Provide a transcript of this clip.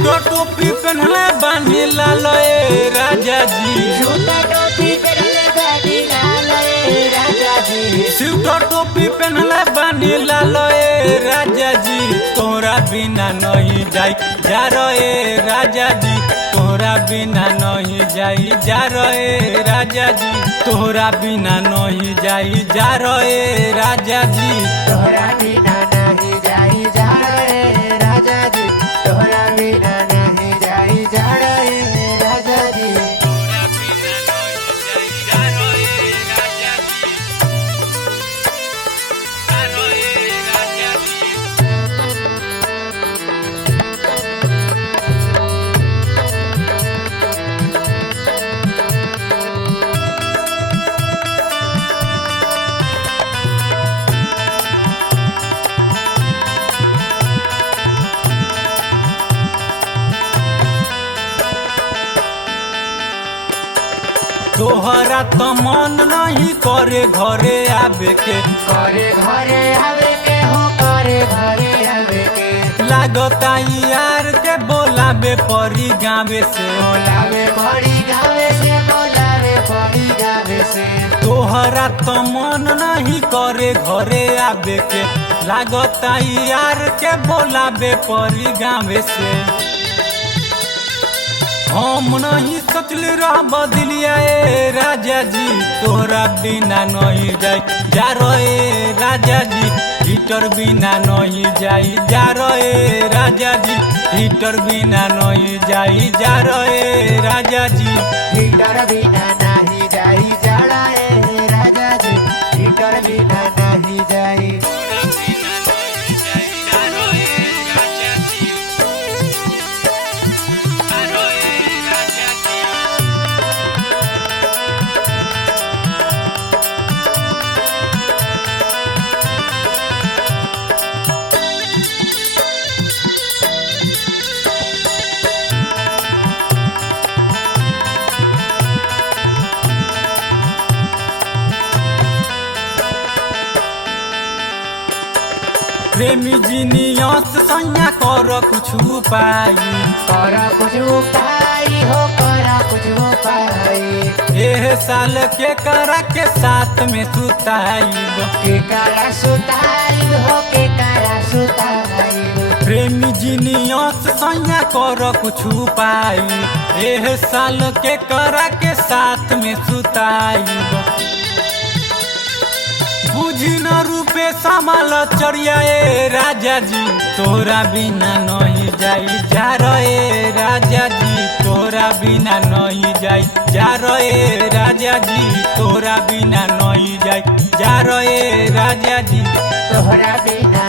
Suit टोपी पहनले बानी लाल राजा जी, सूट टोपी पहनले बानी लाल राजा जी, तोरा बिना नहीं जाई जा रे राजा जी, तोरा बिना नहीं जाई जा रे राजा जी, तोरा बिना नहीं जाई जा रे राजा जी, तोरा बिना नहीं जाई जा रे राजा जी, तोरा बिना नहीं जाई जा रे राजा जी। तोहरा तो मन नहीं करे घरे आवे के, करे घरे आवे के हो, करे घरे आवे के, लागता यार के बोलावे परी गावे से, बोलावे पड़ी गावे से, बोलावे पड़ी गावे से। तोहरा तो मन नहीं करे घरे आवे के, लागता यार के बोलावे परी गावे से, हम नहीं सोचल रह बदलिया राजा जी, तोरा बिना नहीं जाई जा रे राजा जी, हीटर बिना नहीं जाई जा रे राजा जी, हीटर बिना नहीं जाई जा रे राजा जी, हीटर बिना नहीं जाई जा रे राजा जी, हीटर बिना नहीं जाई। प्रेमी जीनियस सैया कर कुछ उपाय, कर कुछ उपाय हो, कर कुछ उपाय। एह साल के करा के साथ में सुताइब, के करा सुताई हो, के करा सुताई। प्रेमी जीनियस सैया कर कुछ उपाय, एह साल के करा के साथ में सुताइब, बुझी न रूपे समाल चढ़िया राजा जी, तोरा बिना नहीं जाई जा रे राजा जी, तोरा बिना नहीं जाई जा रे राजा जी, तोरा बिना नहीं जाई जा रे राजा जी, तोहरा बिना